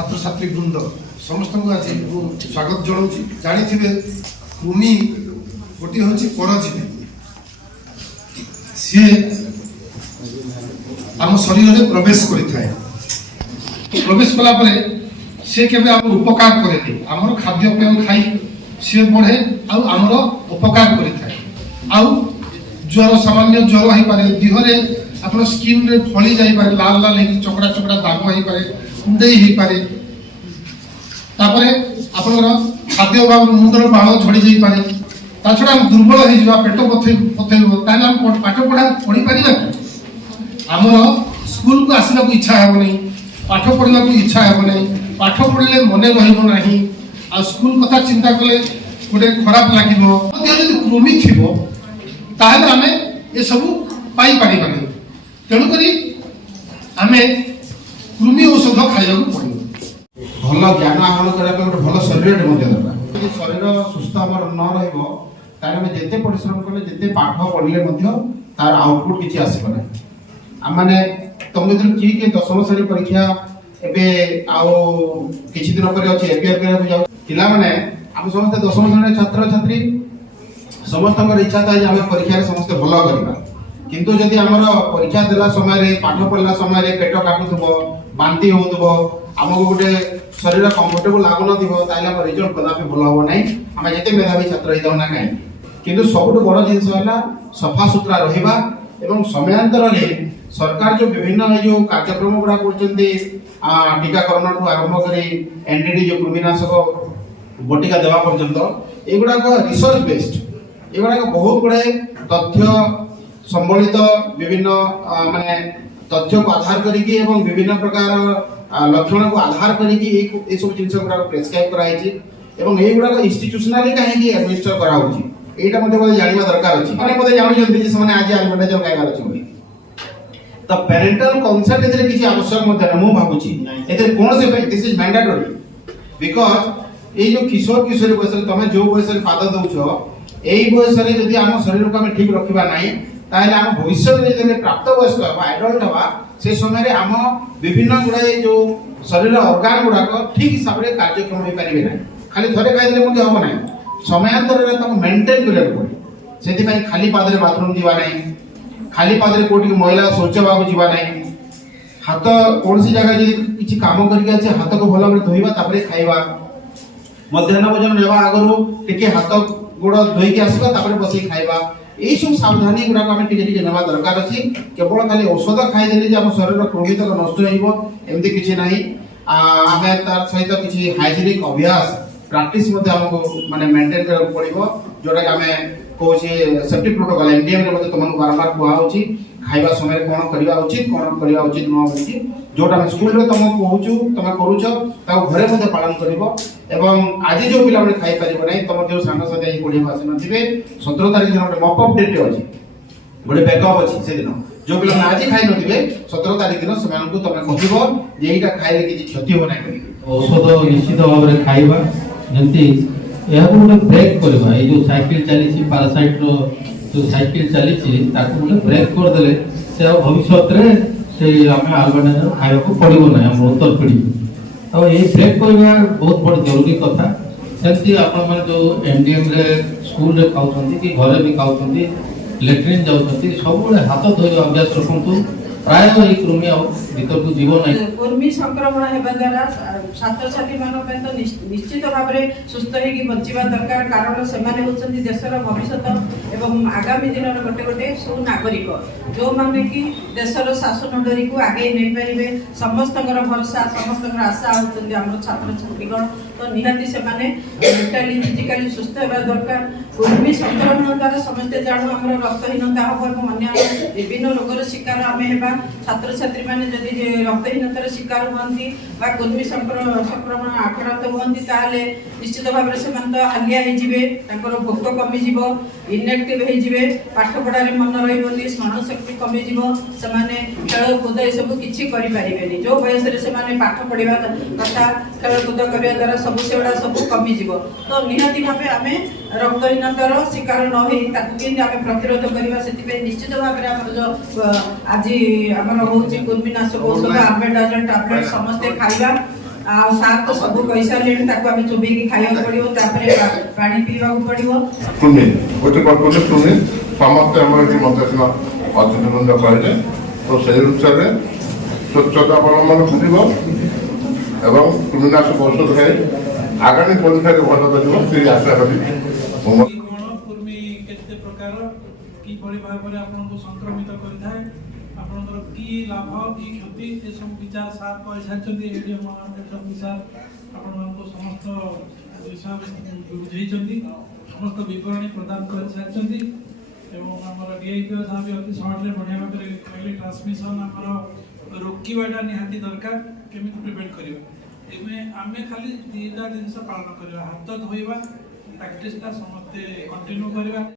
छात्र छात्री वृंद समस्त को आज स्वागत जनाऊँ। जानी कृमि गोटे हूँ परजीवी सी आम शरीर में प्रवेश प्रवेश कला सी के उपकार करे आमर खाद्यपेय खाई सी बढ़े आमर उपकार कर ज्वर सामान्य ज्वर हो पारे देहरे आप स्किन रे फली जाई पारे लाल लाल चकड़ा चकड़ा दाग हो पारे कुंडई हो पारे तापरे आपनर खाद्य अभाव मुंडर बाल झड़ी जाई पारे ता छडा दुर्बल हो जावा पेट पथेइबो ताले हम पाठ पढ़ा पढ़ी परिबा आमर स्कूल को आसना को इच्छा हेबो नहीं पाठ पढ़ा को इच्छा हेबो नहीं पाठ पढ़ले मने रहइबो नहीं आ स्कूल कथा चिंता कले गोटे खराब लागिबो यदि कृमि थिबो ताले आमे ए सब पाई पारिबा नहीं तेणु करी आमे कृमि औषध खाइबा पड़ो भल ज्ञान आहरण करने गोटे भल शरीर दरकार शरीर सुस्थ आम न रहा जिते परिश्रम कले जिते पाठ पढ़ले तार आउटपुट किसी आसबना आम मैंने तुम किए किए दशम श्रेणी परीक्षा एवं आउ किसी दिन पर अच्छे एपीआर पिला मैंने आम समस्त दशम श्रेणी छात्र छात्री समस्त इच्छा था आम परीक्षा समस्त भल करवा किंतु जदि आमर परीक्षा देला समय पाठ पढ़ला समय पेट काटुथबो बांती होउथबो आमको गोटे शरीर कंफर्टेबल लागुन आम रिजल्ट कदापि भल हम ना आम जिते मेधावी छात्र होता ना कहीं किंतु सबुठ बड़ जिनस सफा सुतरा रहा एवं समयांतर सरकार जो विभिन्न जो कार्यक्रम गुड़ा कर टीकाकरण आरंभ कर एनडीडी जो कृमिनाशक बटिका देवा पर्यंत एगुड़ाक रिसर्च बेस्ड एगुड़ाक बहुत गुड़ाए तथ्य संबलित विभिन्न माने तथ्य को आधार करिकी एवं विभिन्न प्रकार लक्षण को आधार करिकी ए सब जिंस गुड़ा प्रेस्क्राइब कराई एवं ए गुड़ा इंस्टीट्यूशनली कहीं एडमिनिस्टर कराउची एटा मध्ये बोले जानिबा दरकार अछि माने बोले जानि जल्दी जे माने आज एडमिनिस्टर कायबार अछि बोली तो पेरेंटल कंसेंट एतरे किछि आवश्यक मध्ये न मु भाबुची एतरे कोन से दिस इज मैंडेटरी बिकॉज़ ए जो किशोर किशोरी बयस तमे जो बयस पाद दउछो एई बयस रे जदि हम शरीर को हम ठीक रखिबा नाही ताहले हम भविष्य में जदि प्राप्त वयस्क हवा एडल्ट हवा से समय रे हम विभिन्न गुड़ाए जो शरीर ऑर्गन गुड़ा ठीक हिसाब से कार्यक्रम हो पारे ना खाली थरे खाइले मध्ये हम ना समयांतर रे तक मेंटेन करले पड़े सेति पई खाली पादरे बाथरूम जीवा नहीं खाली पादरे कोटी महिला शौच बाबू जीवा नहीं हाथ कौन सी जगह जदि किछि काम करके আছে हाथ को भलो করে धोइबा तापरे खाइबा मध्याह्न भोजन नेबा आगरु टिके हाथ गोड़ धोई के आसीबा तापरे बसी खाइबा এই সব সাবধানী গুড়া আমি টিকে টিকে নেওয়া দরকার আছে কেবল খালি ঔষধ খাই দেলে যে আমার শরীর ক্রমিক নষ্ট হইব এমতি কিছু নাই আমি তার সহিত কিছু হাইজিনিক অভ্যাস প্র্যাকটিস মধ্যে আমাকে মানে মেইনটেইন করা পড়িব जोटा कि आमे कोचे सेफ्टी प्रोटोकॉल एमडीएम रे मते तुमन बारंबार कुआ होची खाइबा समय कोन करबा उचित न होची जोटा हम स्कूल रे तुम कहूचू तुम करूछ ता घरे मते पालन करिवो एवं आज जो पिला मने खाइ परिबो नै तुम जो संग साथी पढि आसी नथिबे 17 तारिख दिन गोटे मॉप अप डेट अछि गोटे बैकअप अछि से दिन जो पिला आज खाइ नथिबे 17 तारिख दिन समान को तुम कहिबो जे एटा खाइले किछि क्षति हो नै करि औषध निश्चित भाव रे खाइबा जंती यह गोटे ब्रेक करबा ए जो साइकिल चली पैरासाइट रो जो साइकिल चली ताको गोटे ब्रेक कर देले से भविष्य रे से हमें आलबेंडर खाइबा को पड़िबो ना हम उत्तर पड़ी अब ये ब्रेक करबा बहुत बड़ जरूरी कथा सेंती आपण माने जो एमडीएम रे स्कूल रे खाउछंती कि घरे भी खाउछंती लैट्रिन जाउछंती सब हाथ धोइ अभ्यास रखंतु प्राय ये कृमि भीतर को जीव नहीं कृमि संक्रमण हेबा द्वारा छात्र छात्री मान तो निश्चित भाव में सुस्थ होगी बचिबा दरकार कारण से माने होचंती देशर भविष्य एवं आगामी दिन गोटे गोटे सुनागरिक जो माने कि देशर शासन डोरी को आगे नहीं पारिबे समस्तकर भरोसा समस्तकर आशा होचंती हमर छात्र छात्रीगण तो निहाती से माने मेंटली फिजिकली सुस्थ हेबा दरकार कृमि संक्रमण द्वारा समस्त जानो हमर रक्तहीनता हो एवं अन्य विभिन्न रोगर शिकार आमे हेबा छात्र छात्री माने जदि रक्तहीनतार शिकार होती कृमि संक्रमण आक्रांत होती ताले निश्चित भाव से हालिया हो भोक कमिज इनएक्टिव हो पाठ पढ़ार मन रही स्मरण शक्ति कमिज से खेल कूद सब किसी करें जो बयस से पाठ पढ़ा कथा खेल कूद करने द्वारा सब से सब कमिज तो निहाती भाव आम रक्तहीनतार शिकार न हो प्रतिरोध करवा से निश्चित भाव में जो आज आमर हूँ कृमिनाशक औषध आल्बेंडाजोल टैबलेट समस्ते खाइबा ଆଉ ସାର୍ ତ ସବୁ କହିସାରିଲେଣି, ତାକୁ ଆମେ ଚୋବେଇକି ଖାଇବାକୁ ପଡ଼ିବ, ତାପରେ ପାଣି ପିଇବାକୁ ପଡ଼ିବ। ତୁମେ ଗୋଟେ କର୍ପୋରେଟ୍ ତୁମେ ସମସ୍ତେ ଆମର ଏଠି ମତେ ସିନା ଅତିଥିବୃନ୍ଦ କହିଲେ, ତ ସେଇ ଅନୁସାରେ ସ୍ୱଚ୍ଛତା ଅବଲମ୍ବନ କରିବ ଏବଂ କୃମିନାଶକ ଔଷଧ ଖାଇ ଆଗାମୀ ପରୀକ୍ଷାରେ ଭଲ କରିବ ସେଇ ଆଶା ରଖି କୃମି କେତେ ପ୍ରକାର କିଭଳି ଭାବରେ ଆପଣଙ୍କୁ ସଂକ୍ରମିତ କରିଥାଏ, ଆପଣଙ୍କର କି ଲାଭ କି କ୍ଷତି ଏସବୁ ବିଚାର ସାର୍ କରିସାରିଛନ୍ତି। ଏଡିଏମ୍ ସାର୍ ଆପଣଙ୍କୁ ସମସ୍ତ ବିଷୟ ବୁଝେଇଛନ୍ତି, ସମସ୍ତ ବିବରଣୀ ପ୍ରଦାନ କରିସାରିଛନ୍ତି ଏବଂ ଆମର ଡିଆଇପିଓ ସାର୍ ବି ଅତି ସହଜରେ ବଢ଼ିଆ ଭାବରେ କହିଲେ ଟ୍ରାନ୍ସମିଶନ୍ ଆମର ରୋକିବାଟା ନିହାତି ଦରକାର, କେମିତି ପ୍ରିଭେଣ୍ଟ କରିବା। ଏବେ ଆମେ ଖାଲି ଦୁଇଟା ଜିନିଷ ପାଳନ କରିବା, ହାତ ଧୋଇବା ପ୍ରାକ୍ଟିସଟା ସମସ୍ତେ କଣ୍ଟିନ୍ୟୁ କରିବା।